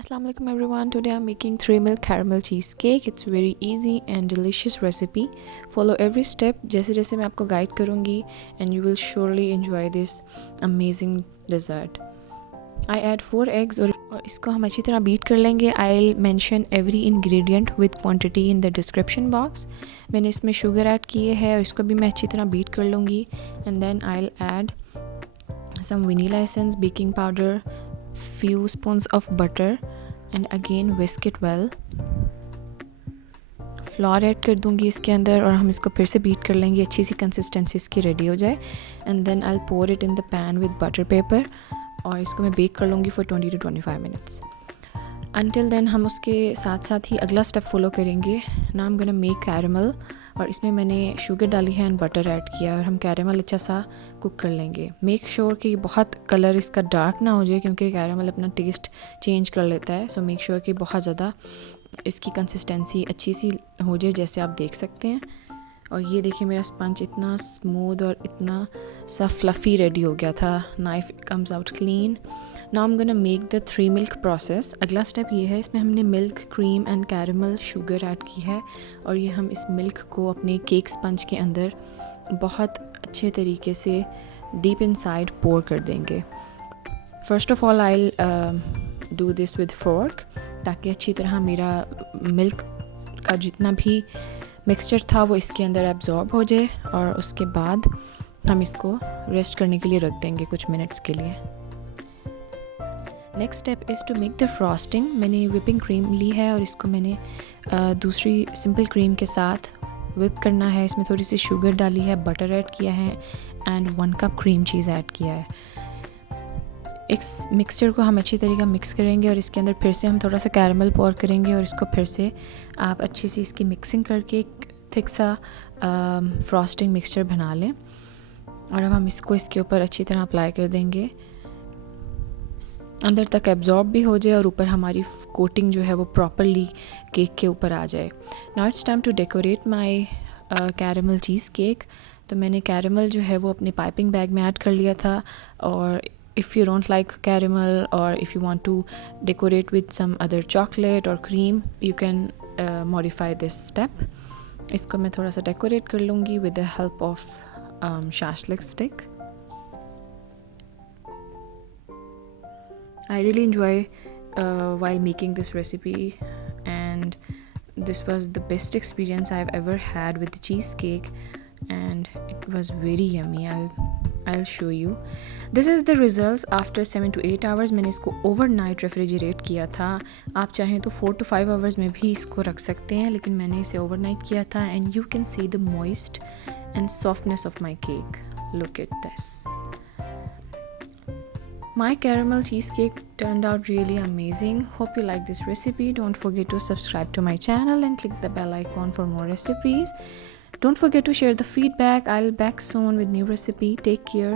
Assalamu alaikum everyone. Today I'm making 3 milk caramel cheesecake. It's very easy and delicious recipe. Follow every step जैसे जैसे मैं आपको guide करूँगी and you will surely enjoy this amazing dessert. I add 4 eggs और इसको हम अच्छी तरह beat कर लेंगे. I'll mention every ingredient with quantity in the description box. मैंने इसमें sugar add किए है और इसको भी मैं अच्छी तरह beat कर लूँगी. And then I'll add some vanilla essence, baking powder, few spoons of butter and again whisk it well. Floor add कर दूंगी इसके अंदर और हम इसको फिर से बीट कर लेंगे, अच्छी सी कंसिस्टेंसी इसकी रेडी हो जाए. And then I will pour it in the pan with butter paper और इसको मैं बेक कर लूँगी for 20 to 25 minutes. Until then हम उसके साथ साथ ही अगला स्टेप फॉलो करेंगे. Now I am gonna make caramel और इसमें मैंने शुगर डाली है एंड बटर ऐड किया और हम कैरमल अच्छा सा कुक कर लेंगे. मेक श्योर कि बहुत कलर इसका डार्क ना हो जाए क्योंकि कैरमल अपना टेस्ट चेंज कर लेता है. सो मेक श्योर कि बहुत ज़्यादा इसकी कंसिस्टेंसी अच्छी सी हो जाए जैसे आप देख सकते हैं. और ये देखिए मेरा स्पंज इतना स्मूथ और इतना सा फ्लफ़ी रेडी हो गया था. Knife comes out clean. Now I am gonna make the 3 milk process. अगला स्टेप ये है, इसमें हमने milk, cream and caramel sugar add की है और ये हम इस मिल्क को अपने केक स्पंज के अंदर बहुत अच्छे तरीके से डीप इनसाइड पोर कर देंगे. First of all I do this with fork ताकि अच्छी तरह मेरा मिल्क का जितना भी मिक्सचर था वो इसके अंदर एब्जॉर्ब हो जाए और उसके बाद हम इसको रेस्ट करने के लिए रख देंगे कुछ मिनट्स के लिए. Next step is to make the frosting. मैंने विपिंग क्रीम ली है और इसको मैंने दूसरी सिंपल क्रीम के साथ विप करना है. इसमें थोड़ी सी शुगर डाली है, बटर ऐड किया है and 1 cup cream cheese add किया है. इस मिक्सचर को हम अच्छी तरीके मिक्स करेंगे और इसके अंदर फिर से हम थोड़ा सा कैरमल पोर करेंगे और इसको फिर से आप अच्छी सी इसकी मिक्सिंग करके एक थिक सा फ्रॉस्टिंग मिक्सचर बना लें. और अब हम इसको इसके ऊपर अच्छी तरह अप्लाई कर देंगे, अंदर तक एब्जॉर्ब भी हो जाए और ऊपर हमारी कोटिंग जो है वो प्रॉपरली केक के ऊपर आ जाए. Now it's time to decorate my caramel cheese cake. तो मैंने कैरमल जो है वो अपने पाइपिंग बैग में ऐड कर लिया था. और if you don't like caramel or if you want to decorate with some other chocolate or cream you can modify this step. इसको मैं थोड़ा सा डेकोरेट कर लूँगी with the help of shashlik stick. I really enjoy while making this recipe and this was the best experience I've ever had with the cheesecake and it was very yummy. I'll show you. This is the results after 7 to 8 hours. मैंने इसको overnight refrigerate किया था. आप चाहें तो 4 to 5 hours में भी इसको रख सकते हैं लेकिन मैंने इसे overnight किया था and you can see the moist and softness of my cake. Look at this. My caramel cheesecake turned out really amazing. Hope you like this recipe. Don't forget to subscribe to my channel and click the bell icon for more recipes. Don't forget to share the feedback. I'll be back soon with new recipe. Take care.